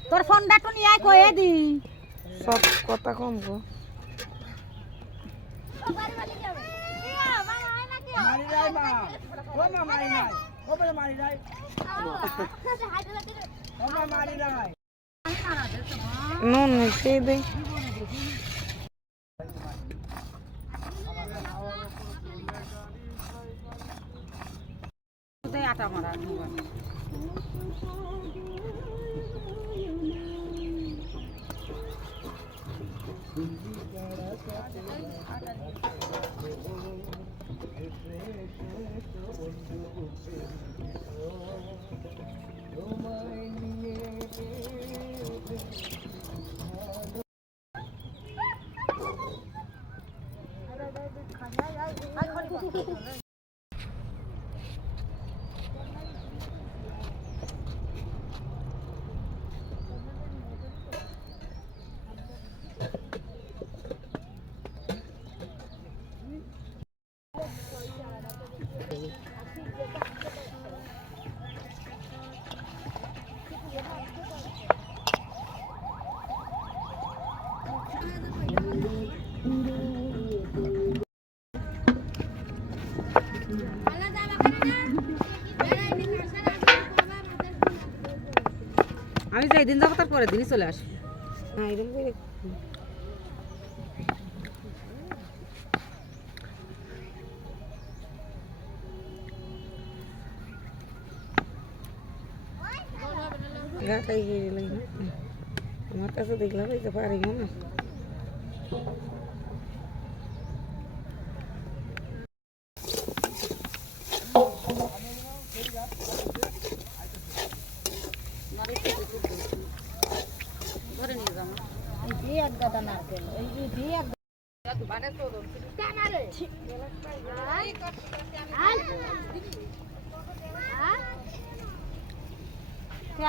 তোর ফোনটা তো নিয়ে কয়ে দি সব কথা কম গো নুন মিশিয়ে দিই আটা মারা আমি যাই দিন যাবো তারপরে দিনই চলে আসি হ্যাঁ এরকম করে গাটাই গিয়ে দিলাম আমার কাছে দেখলাম এই যে পারি না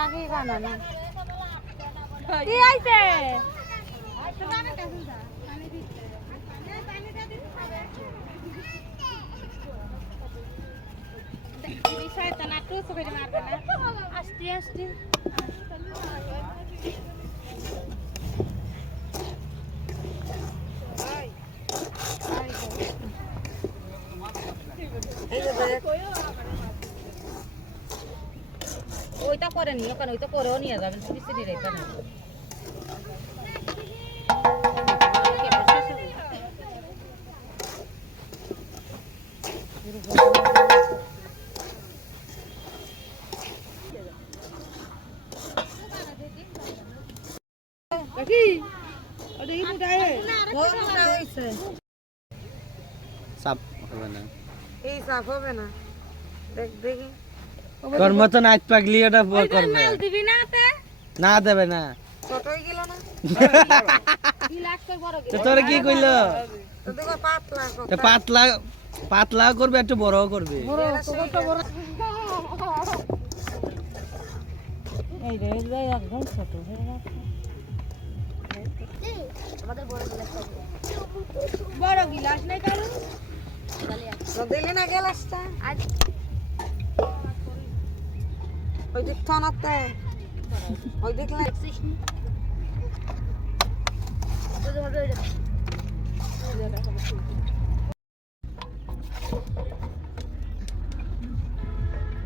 আগে গানা না কি আইছে শয়তান একটু চোখে মারবে না আস্তে আস্তে ওইটা করে নি ওখানে ওইটা করেও নিয়ে যাবেন সিঁড়ি রেখা না সাপ হবে না এই সাফ হবে না দেখ দেখি তোর মতন আজ পাগলি এটা করবে দিবি না তে না দেবে না ছোটই গেল না কি লাগছে বড় তো তোর কি কইলো তো দেখো পাতলা তো পাতলা পাতলা করবে একটু বড় করবে বড় কত বড় এই রে ভাই একদম ছোট হয়ে গেছে আমাদের বড় গিলাস নাই কারণ তো দিলি না গ্লাসটা আজ ওই দিক থানাতে ওই দিক না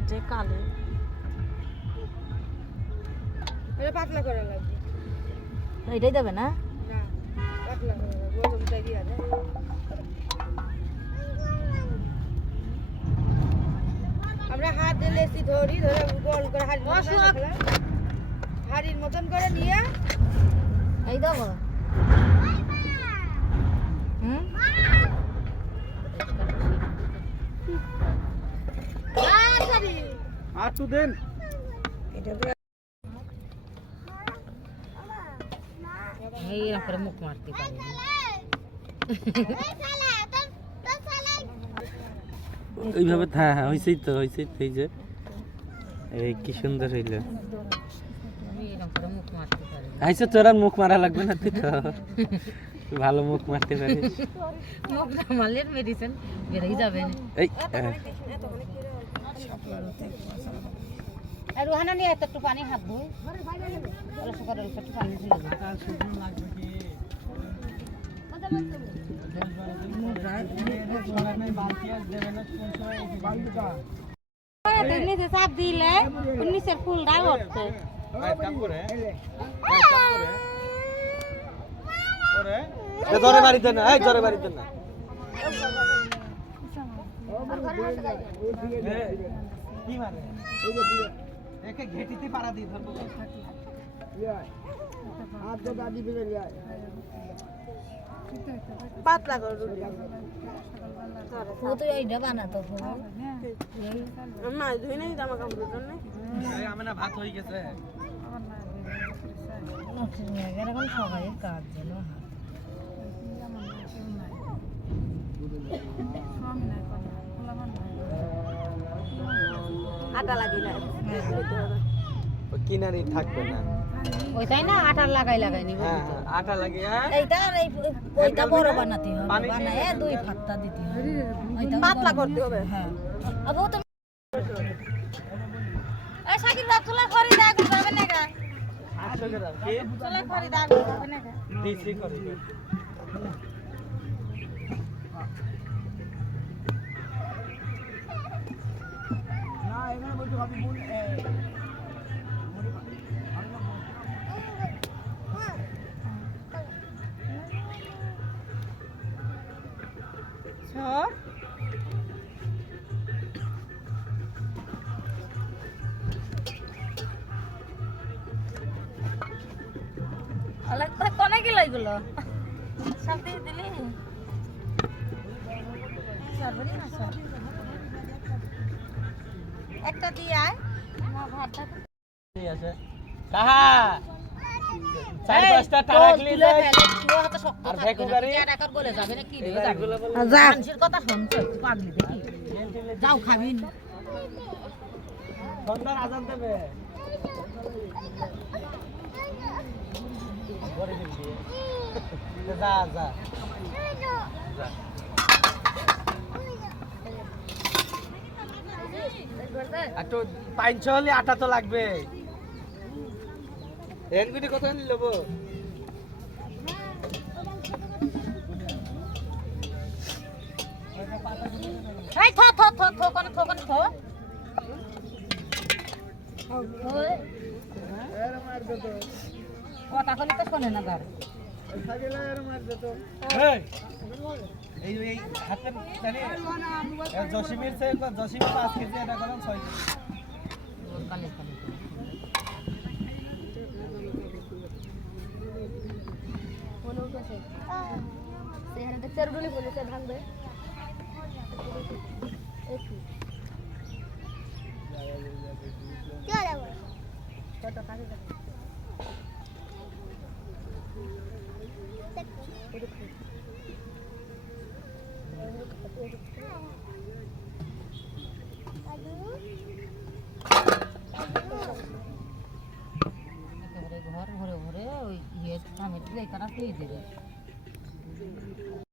যে কালে এটা পাতলা করা লাগবে এটাই দেবে না না পাতলা করা লাগবে ওটা উঠাই দিয়া দে আমরা হাত দিয়ে লেসি ধরি ধরে গোল করে হাড়ির মতন করে নিয়ে এই দেবো হুম আর তো দেন এটা দিয়ে এই করে মুখ মারতে পারি এইভাবে হ্যাঁ হ্যাঁ হইছেই তো এই যে এই কি সুন্দর হইলো মুখ মারতে পারি আইসো তোর আর মুখ মারা লাগবে না তুই তো ভালো মুখ মারতে পারিস মুখ না মারলে মেডিসিন বেরিয়ে যাবে এই আর ওখানে নিয়ে একটু পানি হাত ধুই অল্প করে অল্প একটু পানি দিয়ে দেবো নিচে চাপ দিলে নিচের ফুলটা উঠছে জোরে বাড়িতে না এই জোরে বাড়িতে না কি মানে একে ঘেটিতে পাড়া দিয়ে ধরবো পাতলা করে রুটি ও তো এইটা বানাতো না ধুই নাই জামা কাপড়ের জন্য আমি না ভাত হয়ে গেছে এরকম সবাই কাজ যেন আটা লাগিয়ে কিনারি থাকবে না ওইটাই না আটা লাগাই নিব হ্যাঁ আটা লাগিয়ে এইটা ওইটা বড় বানাতে হবে বানায় দুই ফাত্তা দিতে হবে ওইটা পাতলা করতে হবে হ্যাঁ আবু তো এই শাকিল বাপ চুলা খড়ি দাগ হবে না গা 800 গ্রাম কি চুলা খড়ি দাগ হবে না গা দিছি করে না এখানে বলতে হবে বোন আলাদা কোনে গেল এগুলো সব দিয়ে দিলি সরবনি না সর একটা দিয়ে আয় আমার ভাতটা ঠিক আছে কাহা 4-5টা টাকা লিলে তুই হয়তো শক্ত আর থাকবে ভেকু গাড়ি টাকার বলে যাবে না কি রে এগুলো বলে মানুষের কথা শুনছো একটু পাগলি দেখি যাও খাবি না সন্ধ্যার আজান দেবে ঘরে দিবি যা যা আর তো 500 হলে আটা তো লাগবে এনগুটি কত নিল লবো এই থ কোন থ কথা কলি তো শোনে না তার এই হাতে জানি জসিমের সে জসিমের 5 কেজি এটা করলাম 6 কেজি কালে মনে উঠেছে সেখানে দেখতে রুলি বলেছে ভাঙবে কি হবে কত কাছে যাবে ঘর ঘরে ঘরে ওই ইয়ে আমি এই কাটা দিয়ে দেবে